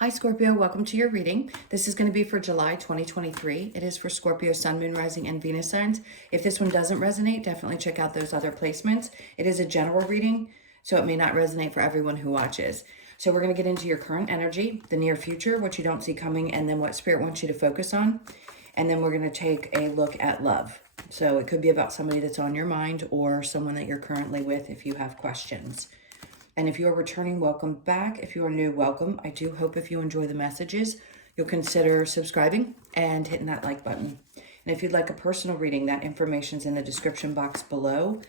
Hi, Scorpio. Welcome to your reading. This is going to be for July 2023. It is for Scorpio, Sun, Moon, Rising, and Venus signs. If this one doesn't resonate, definitely check out those other placements. It is a general reading, so it may not resonate for everyone who watches. So we're going to get into your current energy, the near future, what you don't see coming, and then what Spirit wants you to focus on. And then we're going to take a look at love. So it could be about somebody that's on your mind or someone that you're currently with if you have questions. And if you are returning, welcome back. If you are new, welcome. I do hope if you enjoy the messages, you'll consider subscribing and hitting that like button. And if you'd like a personal reading, that information's in the description box below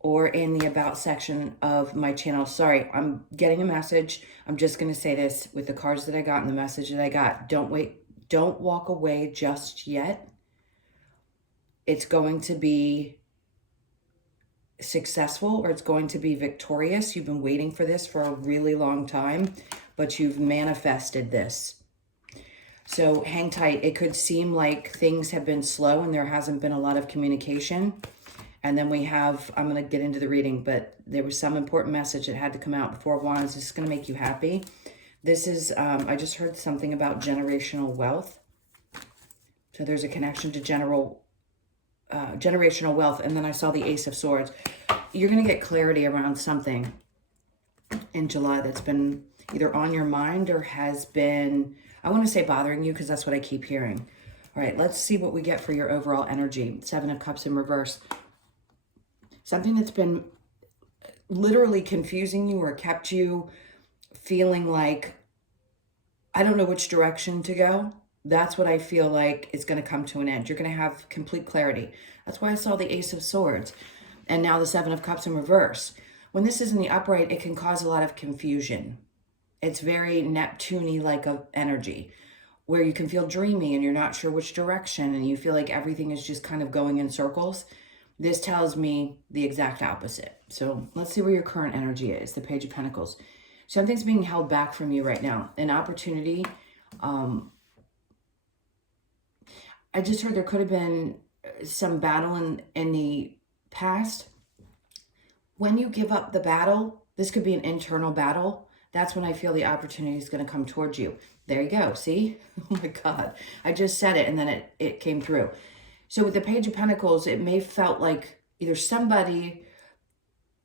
or in the about section of my channel. Sorry, I'm getting a message. I'm just going to say this with the cards that I got and the message that I got. Don't wait. Don't walk away just yet. It's going to be successful, or it's going to be victorious. You've been waiting for this for a really long time, but you've manifested this. So hang tight. It could seem like things have been slow and there hasn't been a lot of communication. And then we have, I'm going to get into the reading, but there was some important message that had to come out before Wands. This is going to make you happy. This is, I just heard something about generational wealth. So there's a connection to generational wealth. And then I saw the Ace of Swords. You're going to get clarity around something in July that's been either on your mind or has been, I want to say bothering you because that's what I keep hearing. All right, let's see what we get for your overall energy. Seven of Cups in reverse. Something that's been literally confusing you or kept you feeling like, I don't know which direction to go. That's what I feel like is going to come to an end. You're going to have complete clarity. That's why I saw the Ace of Swords and now the Seven of Cups in reverse. When this is in the upright, it can cause a lot of confusion. It's very Neptune-y like of energy where you can feel dreamy and you're not sure which direction and you feel like everything is just kind of going in circles. This tells me the exact opposite. So let's see where your current energy is. The Page of Pentacles. Something's being held back from you right now. An opportunity. I just heard there could have been some battle in the past. When you give up the battle, this could be an internal battle. That's when I feel the opportunity is going to come towards you. There you go. See? Oh my God. I just said it and then it came through. So with the Page of Pentacles, it may felt like either somebody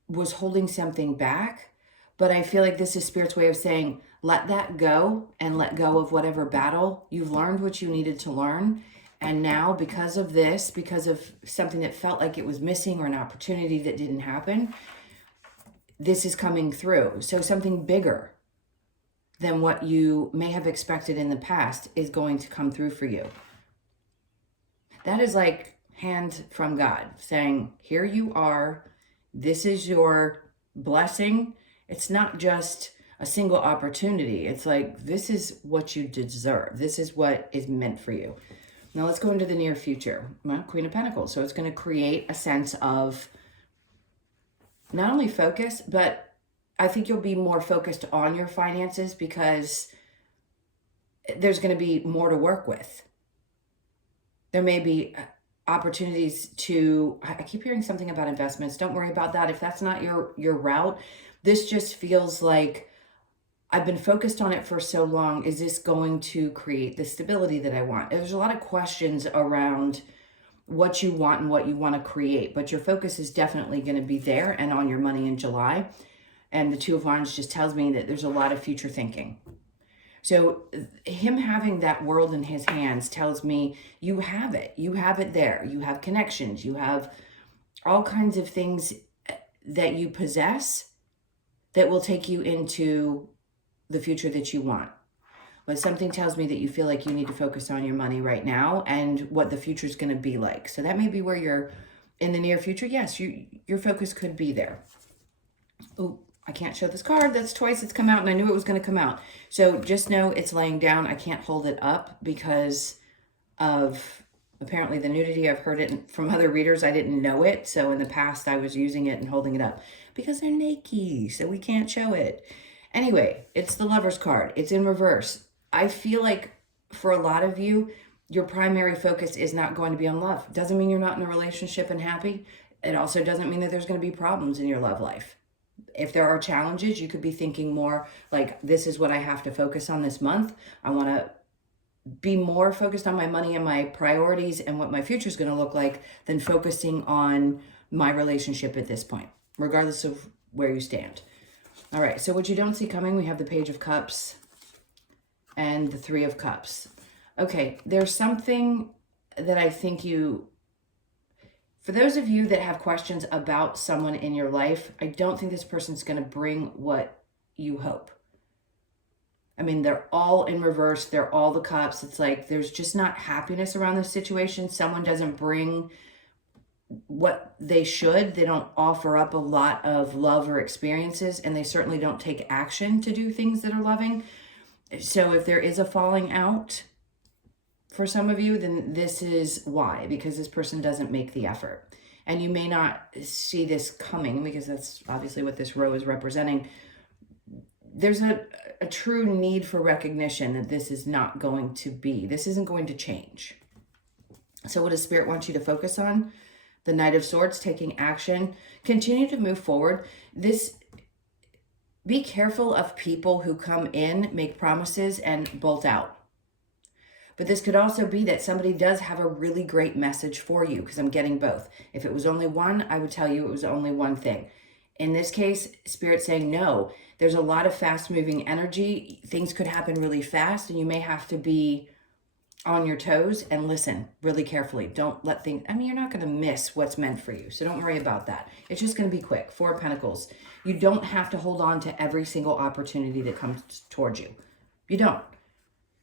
was holding something back, but I feel like this is Spirit's way of saying, let that go and let go of whatever battle. You've learned what you needed to learn. And now because of this, because of something that felt like it was missing or an opportunity that didn't happen, this is coming through. So something bigger than what you may have expected in the past is going to come through for you. That is like hand from God saying, here you are. This is your blessing. It's not just a single opportunity. It's like, this is what you deserve. This is what is meant for you. Now let's go into the near future. Well, Queen of Pentacles. So it's going to create a sense of not only focus, but I think you'll be more focused on your finances because there's going to be more to work with. There may be opportunities to, I keep hearing something about investments. Don't worry about that. If that's not your route, this just feels like I've been focused on it for so long. Is this going to create the stability that I want? There's a lot of questions around what you want and what you want to create, but your focus is definitely going to be there and on your money in July. And the Two of Wands just tells me that there's a lot of future thinking. So him having that world in his hands tells me you have it. You have it there. You have connections. You have all kinds of things that you possess that will take you into the future that you want. But something tells me that you feel like you need to focus on your money right now and what the future is going to be like. So that may be where you're in the near future. Yes, your focus could be there. Oh, I can't show this card. That's twice it's come out and I knew it was going to come out. So just know it's laying down. I can't hold it up because of apparently the nudity. I've heard it from other readers. I didn't know it. So in the past I was using it and holding it up because they're naked. So we can't show it. Anyway, it's the Lover's card. It's in reverse. I feel like for a lot of you, your primary focus is not going to be on love. Doesn't mean you're not in a relationship and happy. It also doesn't mean that there's going to be problems in your love life. if there are challenges, you could be thinking more like, this is what I have to focus on this month. I want to be more focused on my money and my priorities and what my future is going to look like than focusing on my relationship at this point, regardless of where you stand. All right, so what you don't see coming, we have the Page of Cups and the Three of Cups. Okay, there's something that I think for those of you that have questions about someone in your life, I don't think this person's going to bring what you hope. I mean, they're all in reverse. They're all the cups. It's like there's just not happiness around this situation. Someone doesn't bring what they should. They don't offer up a lot of love or experiences, and they certainly don't take action to do things that are loving. So if there is a falling out for some of you, then this is why, because this person doesn't make the effort. And you may not see this coming because that's obviously what this row is representing. There's a true need for recognition that this is not going to be. This isn't going to change. So what does Spirit want you to focus on? The Knight of Swords, taking action. Continue to move forward. Be careful of people who come in, make promises, and bolt out. But this could also be that somebody does have a really great message for you, because I'm getting both. If it was only one, I would tell you it was only one thing. In this case, Spirit's saying no. There's a lot of fast-moving energy. Things could happen really fast, and you may have to be on your toes and listen really carefully. Don't let things... I mean, you're not going to miss what's meant for you, so don't worry about that. It's just going to be quick. Four of Pentacles. You don't have to hold on to every single opportunity that comes towards you. You don't.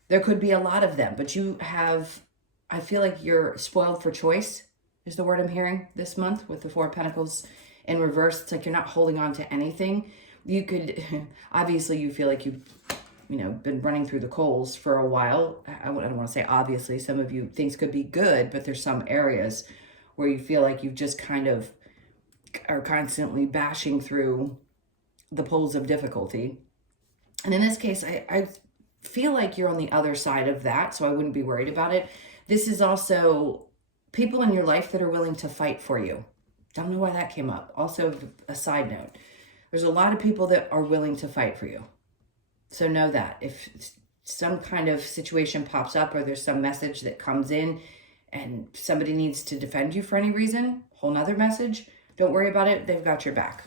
There could be a lot of them, but you have... I feel like you're spoiled for choice, is the word I'm hearing this month with the Four of Pentacles in reverse. It's like you're not holding on to anything. You could, obviously you feel like you've, been running through the coals for a while. I don't want to say obviously, some of you, things could be good, but there's some areas where you feel like you've just kind of are constantly bashing through the poles of difficulty. And in this case, I feel like you're on the other side of that, so I wouldn't be worried about it. This is also people in your life that are willing to fight for you. Don't know why that came up. Also, a side note, there's a lot of people that are willing to fight for you. So know that. If some kind of situation pops up or there's some message that comes in and somebody needs to defend you for any reason, whole nother message, don't worry about it. They've got your back.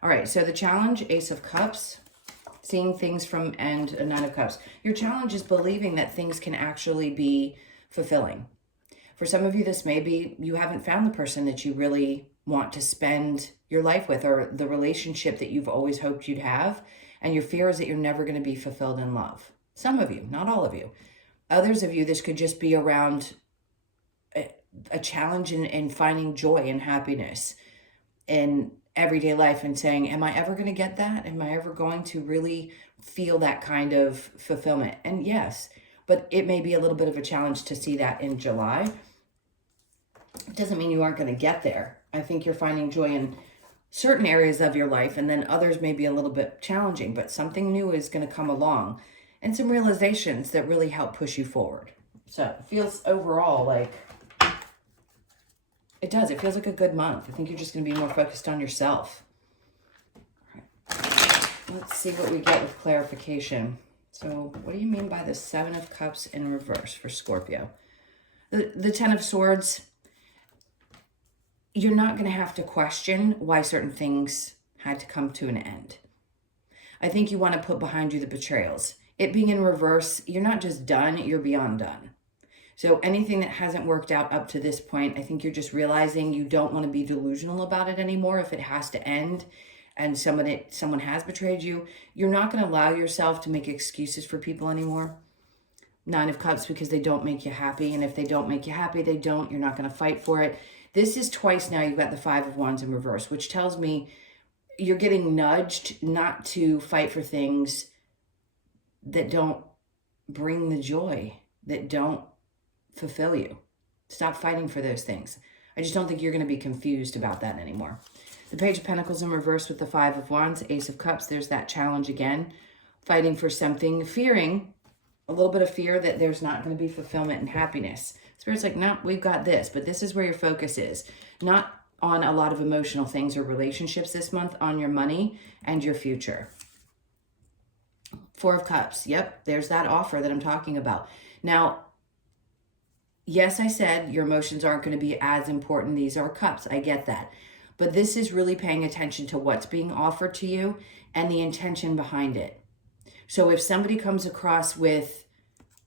All right, so the challenge, Ace of Cups, seeing things and a Nine of Cups. Your challenge is believing that things can actually be fulfilling. For some of you, this may be you haven't found the person that you really want to spend your life with, or the relationship that you've always hoped you'd have, and your fear is that you're never going to be fulfilled in love. Some of you, not all of you. Others of you, this could just be around a challenge in finding joy and happiness in everyday life and saying, am I ever going to get that? Am I ever going to really feel that kind of fulfillment? And yes, but it may be a little bit of a challenge to see that in July. It doesn't mean you aren't going to get there. I think you're finding joy in certain areas of your life, and then others may be a little bit challenging, but something new is going to come along and some realizations that really help push you forward. So it feels overall like it does. It feels like a good month. I think you're just going to be more focused on yourself. All right. Let's see what we get with clarification. So what do you mean by the Seven of Cups in reverse for Scorpio? The Ten of Swords, you're not going to have to question why certain things had to come to an end. I think you want to put behind you the betrayals. It being in reverse, you're not just done, you're beyond done. So anything that hasn't worked out up to this point, I think you're just realizing you don't want to be delusional about it anymore. If it has to end and someone has betrayed you, you're not going to allow yourself to make excuses for people anymore. Nine of Cups, because they don't make you happy. And if they don't make you happy, they don't. You're not going to fight for it. This is twice now you've got the Five of Wands in reverse, which tells me you're getting nudged not to fight for things that don't bring the joy, that don't fulfill you. Stop fighting for those things. I just don't think you're going to be confused about that anymore. The Page of Pentacles in reverse with the Five of Wands, Ace of Cups. There's that challenge again. Fighting for something, fearing, a little bit of fear that there's not going to be fulfillment and happiness. Spirit's like, no, we've got this, but this is where your focus is. Not on a lot of emotional things or relationships this month, on your money and your future. Four of Cups. Yep, there's that offer that I'm talking about. Now, yes, I said your emotions aren't going to be as important. These are cups. I get that. But this is really paying attention to what's being offered to you and the intention behind it. So if somebody comes across with,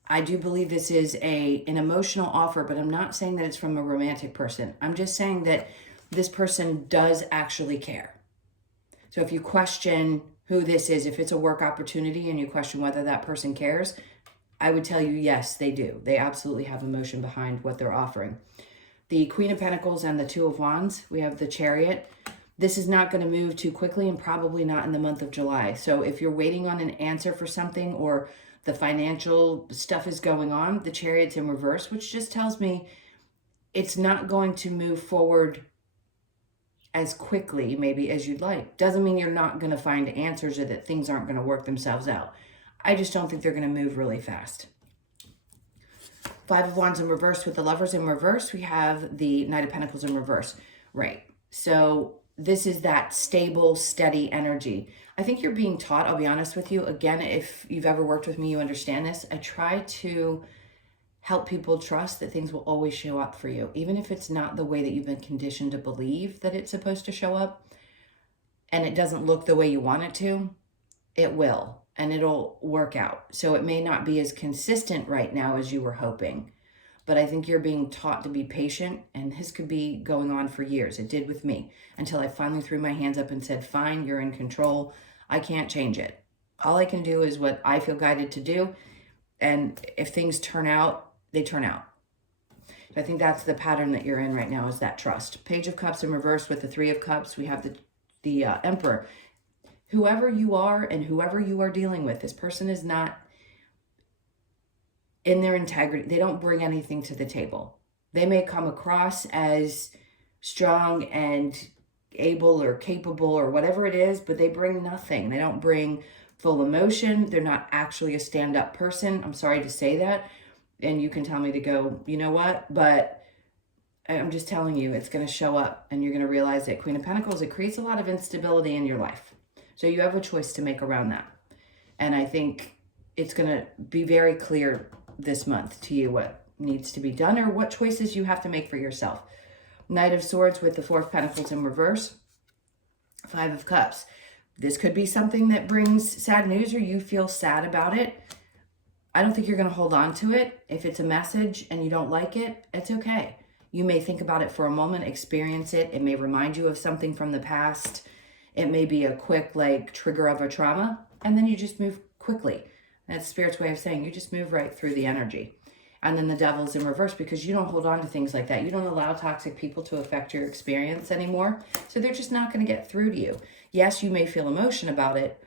I do believe this is an emotional offer, but I'm not saying that it's from a romantic person. I'm just saying that this person does actually care. So if you question who this is, if it's a work opportunity and you question whether that person cares, I would tell you, yes, they do. They absolutely have emotion behind what they're offering. The Queen of Pentacles and the Two of Wands, we have the Chariot. This is not going to move too quickly and probably not in the month of July. So if you're waiting on an answer for something or the financial stuff is going on, the Chariot's in reverse, which just tells me it's not going to move forward as quickly maybe as you'd like. Doesn't mean you're not going to find answers or that things aren't going to work themselves out. I just don't think they're going to move really fast. Five of Wands in reverse with the Lovers in reverse. We have the Knight of Pentacles in reverse. Right. So this is that stable, steady energy. I think you're being taught, I'll be honest with you. Again, if you've ever worked with me, you understand this. I try to help people trust that things will always show up for you, even if it's not the way that you've been conditioned to believe that it's supposed to show up and it doesn't look the way you want it to. It will, and it'll work out. So it may not be as consistent right now as you were hoping, but I think you're being taught to be patient, and this could be going on for years. It did with me until I finally threw my hands up and said, fine, you're in control. I can't change it. All I can do is what I feel guided to do. And if things turn out, they turn out. I think that's the pattern that you're in right now, is that trust. Page of Cups in reverse with the Three of Cups. We have the Emperor. Whoever you are and whoever you are dealing with, this person is not in their integrity. They don't bring anything to the table. They may come across as strong and able or capable or whatever it is, but they bring nothing. They don't bring full emotion. They're not actually a stand-up person. I'm sorry to say that. And you can tell me to go, you know what? But I'm just telling you, it's going to show up and you're going to realize that Queen of Pentacles, it creates a lot of instability in your life. So you have a choice to make around that. And I think it's going to be very clear this month to you what needs to be done or what choices you have to make for yourself. Knight of Swords with the Four of Pentacles in reverse. Five of Cups. This could be something that brings sad news or you feel sad about it. I don't think you're going to hold on to it. If it's a message and you don't like it, it's okay. You may think about it for a moment, experience it. It may remind you of something from the past. It may be a quick trigger of a trauma, and then you just move quickly. That's Spirit's way of saying you just move right through the energy. And then the Devil's in reverse because you don't hold on to things like that. You don't allow toxic people to affect your experience anymore. So they're just not going to get through to you. Yes, you may feel emotion about it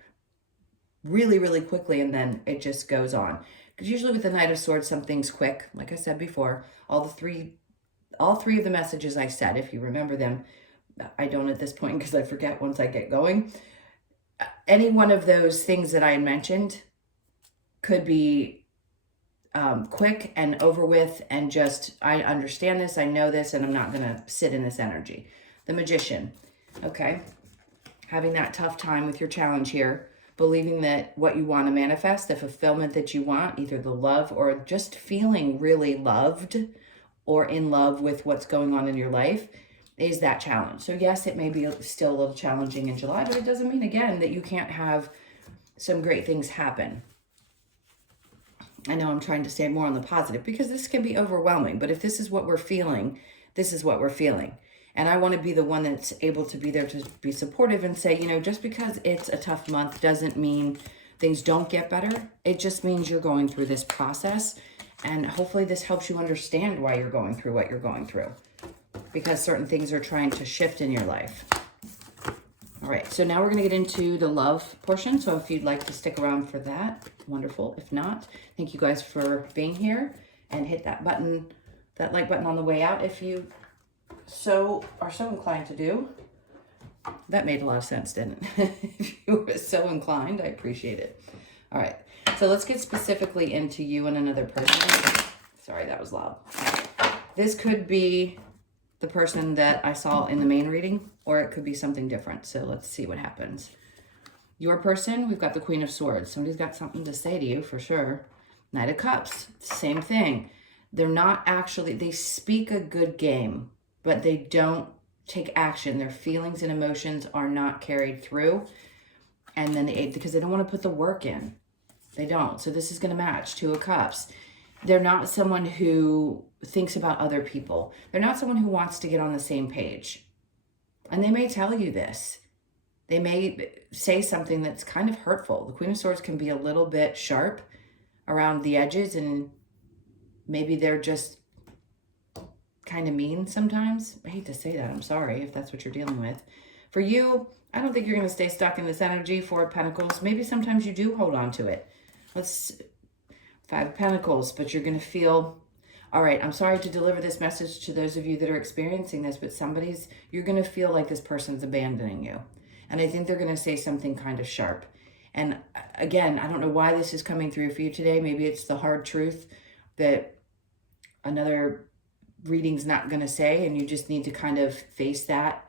really, really quickly, and then it just goes on. Because usually with the Knight of Swords, something's quick. Like I said before, all three of the messages I said, if you remember them, I don't at this point because I forget once I get going. Any one of those things that I mentioned could be quick and over with, and just, I understand this, I know this, and I'm not going to sit in this energy. The Magician, okay? Having that tough time with your challenge here, believing that what you want to manifest, the fulfillment that you want, either the love or just feeling really loved or in love with what's going on in your life, is that challenge. So yes, it may be still a little challenging in July, but it doesn't mean, again, that you can't have some great things happen. I know I'm trying to stay more on the positive because this can be overwhelming, but if this is what we're feeling, this is what we're feeling. And I want to be the one that's able to be there to be supportive and say, you know, just because it's a tough month doesn't mean things don't get better. It just means you're going through this process. And hopefully this helps you understand why you're going through what you're going through, because certain things are trying to shift in your life. All right, so now we're going to get into the love portion. So if you'd like to stick around for that, wonderful. If not, thank you guys for being here, and hit that button, that like button on the way out if you are so inclined to do. That made a lot of sense, didn't it? If you were so inclined, I appreciate it. All right, so let's get specifically into you and another person. Sorry, that was loud. This could be the person that I saw in the main reading, or it could be something different. So let's see what happens. Your person, we've got the Queen of Swords. Somebody's got something to say to you for sure. Knight of Cups, same thing. They're not actually, they speak a good game, but they don't take action. Their feelings and emotions are not carried through. And then the 8, because they don't want to put the work in. They don't. So this is going to match. 2 of Cups. They're not someone who thinks about other people. They're not someone who wants to get on the same page. And they may tell you this. They may say something that's kind of hurtful. The Queen of Swords can be a little bit sharp around the edges, and maybe they're just kind of mean sometimes. I hate to say that. I'm sorry if that's what you're dealing with. For you, I don't think you're going to stay stuck in this energy. 4 of Pentacles. Maybe sometimes you do hold on to it. Let's 5 of Pentacles, but you're going to feel, all right, I'm sorry to deliver this message to those of you that are experiencing this, but you're going to feel like this person's abandoning you. And I think they're going to say something kind of sharp. And again, I don't know why this is coming through for you today. Maybe it's the hard truth that another reading's not going to say, and you just need to kind of face that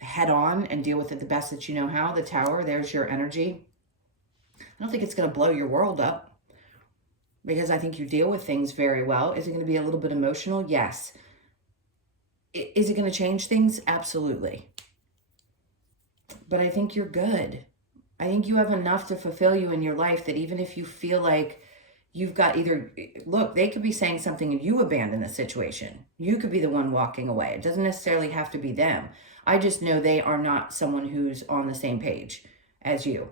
head on and deal with it the best that you know how. The Tower, there's your energy. I don't think it's going to blow your world up, because I think you deal with things very well. Is it going to be a little bit emotional? Yes. Is it going to change things? Absolutely. But I think you're good. I think you have enough to fulfill you in your life that even if you feel like you've got look, they could be saying something and you abandon the situation. You could be the one walking away. It doesn't necessarily have to be them. I just know they are not someone who's on the same page as you,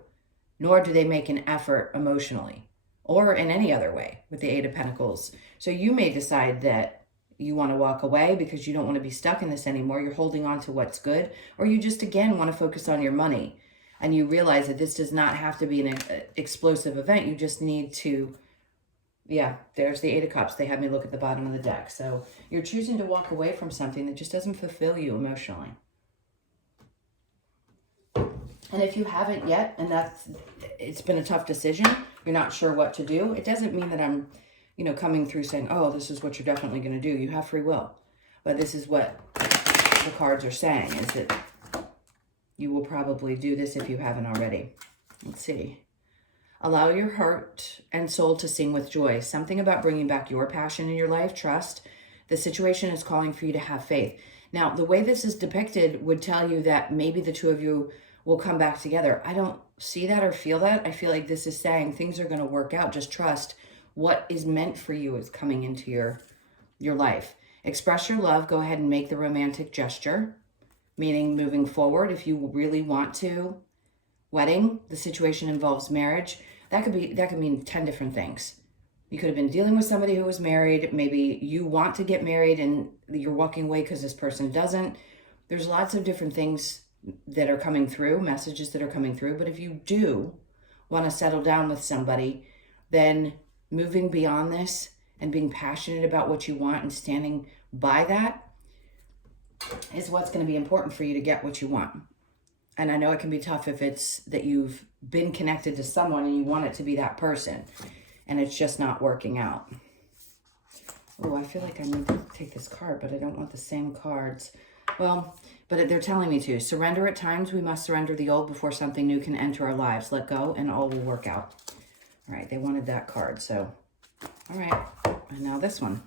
nor do they make an effort emotionally or in any other way with the 8 of Pentacles. So you may decide that you want to walk away because you don't want to be stuck in this anymore. You're holding on to what's good, or you just, again, want to focus on your money. And you realize that this does not have to be an explosive event. You just need to, yeah, there's the 8 of Cups. They had me look at the bottom of the deck. So you're choosing to walk away from something that just doesn't fulfill you emotionally. And if you haven't yet, and it's been a tough decision, you're not sure what to do, it doesn't mean that I'm, coming through saying, oh, this is what you're definitely going to do. You have free will. But this is what the cards are saying, is that you will probably do this if you haven't already. Let's see. Allow your heart and soul to sing with joy. Something about bringing back your passion in your life. Trust. The situation is calling for you to have faith. Now, the way this is depicted would tell you that maybe the two of you will come back together. I don't see that or feel that. I feel like this is saying things are going to work out. Just trust what is meant for you is coming into your life. Express your love. Go ahead and make the romantic gesture, meaning moving forward. If you really want to, wedding, the situation involves marriage. That could mean 10 different things. You could have been dealing with somebody who was married. Maybe you want to get married and you're walking away because this person doesn't. There's lots of different things that are coming through, messages that are coming through. But if you do want to settle down with somebody, then moving beyond this and being passionate about what you want and standing by that is what's going to be important for you to get what you want. And I know it can be tough if it's that you've been connected to someone and you want it to be that person and it's just not working out. Oh, I feel like I need to take this card, but I don't want the same cards. Well, but they're telling me to. Surrender at times. We must surrender the old before something new can enter our lives. Let go and all will work out. All right, they wanted that card. So, all right. And now this one.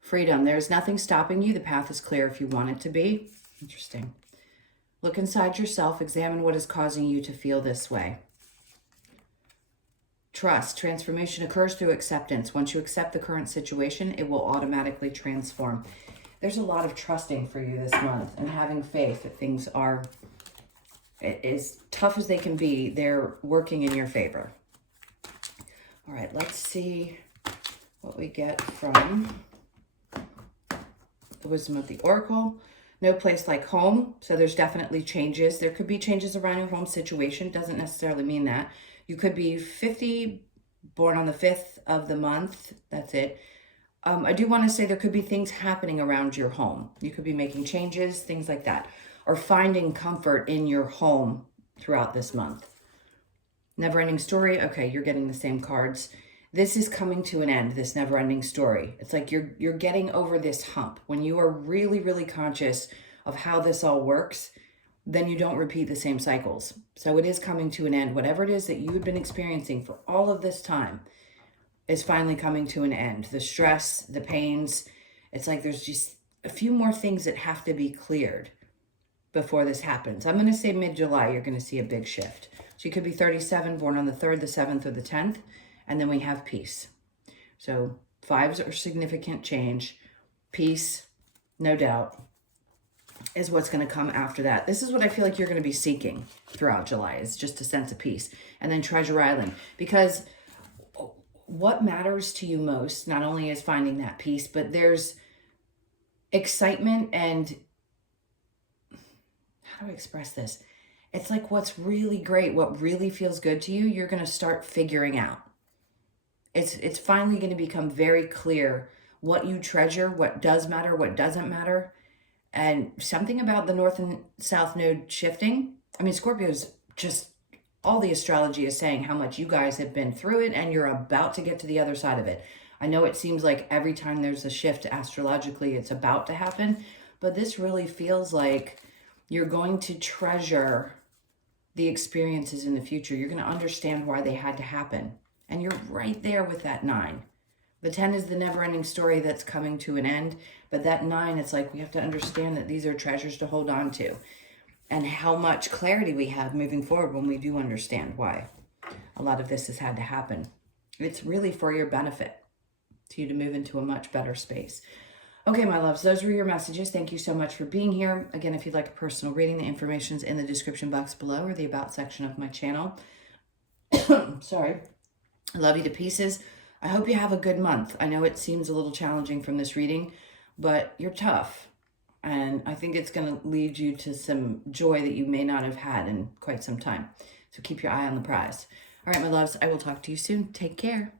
Freedom. There's nothing stopping you. The path is clear if you want it to be. Interesting. Look inside yourself. Examine what is causing you to feel this way. Trust. Transformation occurs through acceptance. Once you accept the current situation, it will automatically transform. There's a lot of trusting for you this month and having faith that things are, as tough as they can be, they're working in your favor. All right, let's see what we get from the Wisdom of the Oracle. No place like home. So there's definitely changes. There could be changes around your home situation. Doesn't necessarily mean that. You could be 50, born on the 5th of the month. That's it. I do want to say there could be things happening around your home. You could be making changes, things like that. Or finding comfort in your home throughout this month. Never-ending story. Okay, you're getting the same cards. this is coming to an end, this never-ending story. It's like you're getting over this hump. When you are really, really conscious of how this all works, then you don't repeat the same cycles. So it is coming to an end. Whatever it is that you've been experiencing for all of this time is finally coming to an end. The stress, the pains, it's like there's just a few more things that have to be cleared before this happens. I'm going to say mid-July, you're going to see a big shift. So you could be 37, born on the 3rd, the 7th, or the 10th, and then we have peace. So 5s are significant change. Peace, no doubt, is what's going to come after that. This is what I feel like you're going to be seeking throughout July, is just a sense of peace. And then Treasure Island, because what matters to you most, not only is finding that peace, but there's excitement and, how do I express this? It's like what's really great, what really feels good to you, you're going to start figuring out. It's finally going to become very clear what you treasure, what does matter, what doesn't matter. And something about the North and South node shifting. I mean, Scorpio's just, all the astrology is saying how much you guys have been through it and you're about to get to the other side of it. I know it seems like every time there's a shift astrologically, it's about to happen. But this really feels like you're going to treasure the experiences in the future. You're going to understand why they had to happen. And you're right there with that 9. The 10 is the never-ending story that's coming to an end. But that 9, it's like we have to understand that these are treasures to hold on to. And how much clarity we have moving forward when we do understand why a lot of this has had to happen. It's really for your benefit, to you to move into a much better space. Okay, my loves, those were your messages. Thank you so much for being here. Again, if you'd like a personal reading, the information's in the description box below or the About section of my channel. Sorry. I love you to pieces. I hope you have a good month. I know it seems a little challenging from this reading, but you're tough. And I think it's going to lead you to some joy that you may not have had in quite some time. So keep your eye on the prize. All right, my loves, I will talk to you soon. Take care.